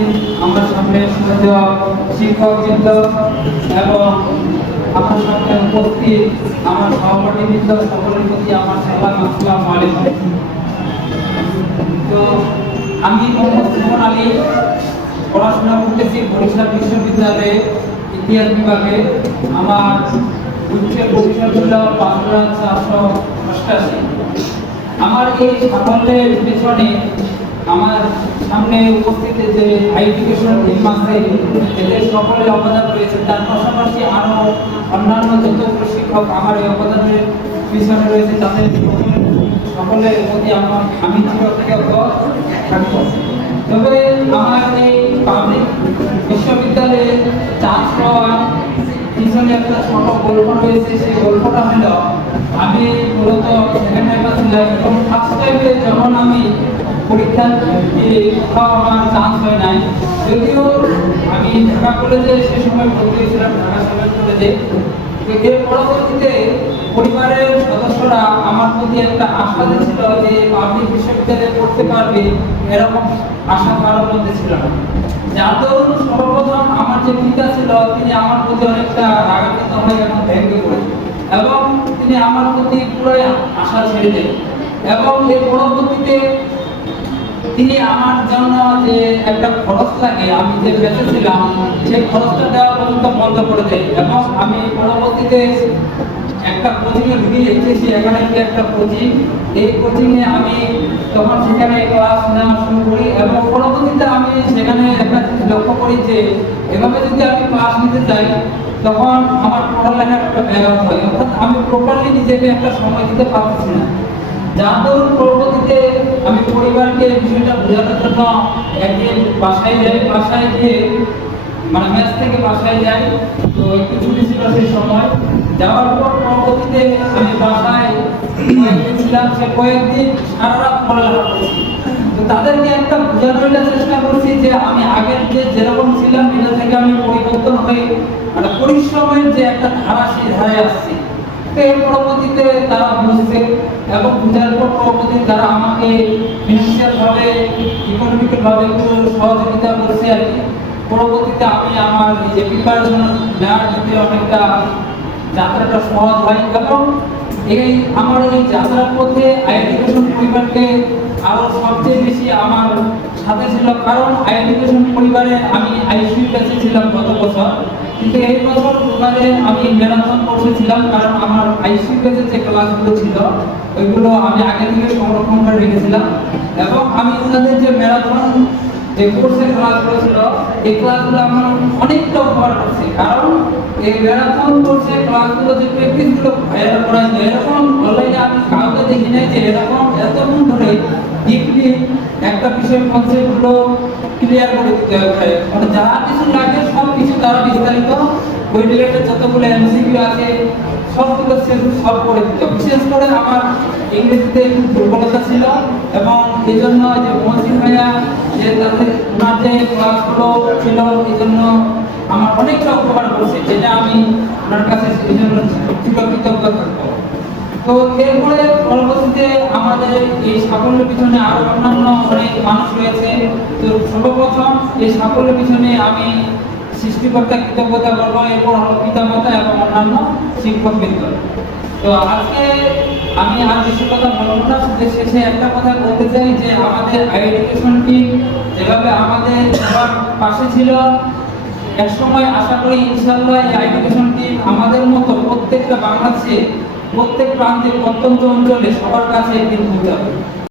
উপস্থিত আমার সামনে শিক্ষকবৃন্দ এবং আমার সামনে উপস্থিত আমার সহপাঠীবৃন্দ, সকলের প্রতি আমার সালাম, আসসালামু আলাইকুম। তো আমি মোহাম্মদ সুমন আলী পড়াশোনা করতেছি বরিশাল বিশ্ববিদ্যালয়ে ইতিহাস বিভাগে। আমার উচ্চের প্রতিষ্ঠান ছিল ৫,৪৮৮। আমার এই সাফল্যের পেছনে আমার সামনে উপস্থিত যে এডুকেশন টিম আছে এদের সকলের অবদান রয়েছে। তার পাশাপাশি আরও অন্যান্য যত প্রশিক্ষক আমার এই অবদানের পিছনে রয়েছে, তাদের সকলের প্রতি আমি চির থেকে থাকবো। তবে আমার এই পাবলিক বিশ্ববিদ্যালয়ে চান্স পাওয়ার পিছনে একটা ছোট গল্প রয়েছে। সেই গল্পটা হলো, আমি মূলত সেকেন্ড টাইমে ছিলাম এবং ফার্স্ট টাইমে যখন আমি পরীক্ষা দিয়ে কোথাও আমার চান্স হয় নাই, যদিও আমি ঢাকা কলেজে সে সময় ভর্তি হয়েছিলাম, ঢাকা 7 কলেজে। তো এর পরবর্তীতে পরিবারের সদস্যরা আমার প্রতি একটা আশা দিয়েছিল যে পাবলিক বিশ্ববিদ্যালয়ে পড়তে পারবে, এরকম আশা কারোর মধ্যে ছিল না। যার দরুন সর্বপ্রথম আমার যে পিতা ছিল তিনি আমার প্রতি অনেকটা রাগান্বিত হয়ে এবং ভেঙে পড়ে এবং তিনি আমার প্রতি পুরোই আশা ছেড়ে দেন এবং এর পরবর্তীতে তিনি আমার জন্য যে একটা খরচ লাগে আমি যে বেঁচেছিলাম সেই খরচটা দেওয়া পর্যন্ত বন্ধ করে দেয় এবং আমি পরবর্তীতে একটা কোচিংয়ে ঢুকে এসেছি। এখানে কি একটা কোচিং, এই কোচিংয়ে আমি তখন সেখানে ক্লাস নেওয়া শুরু করি এবং পরবর্তীতে আমি সেখানে একটা জিনিস লক্ষ্য করি যে এভাবে যদি আমি ক্লাস নিতে চাই তখন আমার পড়ালেখার একটা ব্যাঘাত হয়, অর্থাৎ আমি প্রপারলি নিজেকে একটা সময় দিতে পারছি না। যার দরুন পরবর্তীতে আমি পরিবারকে বিষয়টা বোঝানোর জন্য একদিন বাসায় যাই। বাসায় গিয়ে মানে ম্যাচ থেকে বাসায় যাই, তো একটু ছুটি ছিল সেই সময়। যাওয়ার পর পরবর্তীতে আমি বাসায় কয়েকদিন ছিলাম, সে কয়েকদিন সারা রাত পড়ালেখা করছি। তো তাদেরকে একটা বোঝানোর চেষ্টা করছি যে আমি আগের যে যেরকম ছিলাম এটা থেকে আমি পরিবর্তন হয়ে মানে পরিশ্রমের যে একটা ধারা সেই ধারায় আসছি। এর পরবর্তীতে তারা বুঝছে এবং বুঝার পর পরবর্তীতে তারা আমাকে ফিনান্সিয়াল ভাবে ইকোনমিক্যাল ভাবে একটু সহযোগিতা করছে আর কি। পরবর্তীতে আমি আমার এই যে প্রিপারেশন নেওয়ার ক্ষেত্রে অনেকটা যাত্রাটা সহজ হয় এবং এই আমার এই যাত্রার পথে এডুকেশন পরিবারকে আরো সবচেয়ে বেশি আমার সাথে ছিল, কারণ এডুকেশন পরিবারে আমি আইসিইউ কাছে ছিলাম গত বছর, কিন্তু এই বছর ওনাদের আমি ম্যারাথন কোর্সে ছিলাম, কারণ আমার আইসিইউ কাছে যে ক্লাসগুলো ছিল ওইগুলো আমি আগে থেকে সংরক্ষণ করে রেখেছিলাম এবং আমি ওনাদের যে ম্যারাথন যে কোর্সের ক্লাসগুলো ছিল এই ক্লাসগুলো আমার অনেকটা উপকার করছে। কারণ এই ম্যারাথন কোর্সের ক্লাসগুলো যে প্র্যাকটিসগুলো ভাইরাল করা যায় এরকম অনলাইনে আমি কাউকে দেখি নাই যে এরকম এতক্ষণ ধরে ডিপলি একটা বিষয় কনসেপ্টগুলো ক্লিয়ার করে দিতে হয়। মানে যা কিছু লাগে সব কিছু তারা বিস্তারিত ওই রিলেটেড যতগুলো এমসিকিউ আছে সবগুলো সলভ করে দিত। বিশেষ করে আমার ইংরেজিতে একটু দুর্বলতা ছিল এবং এই জন্য যে মহসিন ভাইয়া যে তাদের ওনার যে ক্লাসগুলো ছিল এই জন্য আমার অনেকটা উপকার করছে, যেটা আমি ওনার কাছে এই জন্য কৃতজ্ঞ থাকবো। তো এরপরে পরবর্তীতে আমাদের এই সাফল্যের পিছনে আরো অন্যান্য অনেক মানুষ রয়েছে। তো সর্বপ্রথম এই সাফল্যের পিছনে আমি সৃষ্টিকর্তা কৃতজ্ঞতা করবো, এরপর হলো পিতামাতা এবং অন্যান্য শিক্ষকবৃন্দ। তো আজকে আমি আর বেশি কথা বলবো না, শুধু শেষে একটা কথা বলতে চাই যে আমাদের এডুকেশন টিম যেভাবে আমাদের সবার পাশে ছিল, এক সময় আশা করি ইনশাআল্লাহ এই এডুকেশন টিম আমাদের মতো প্রত্যেকটা বাংলাদেশে প্রত্যেক প্রান্তে প্রত্যন্ত অঞ্চলে সবার কাছে একদিন পৌঁছাবে।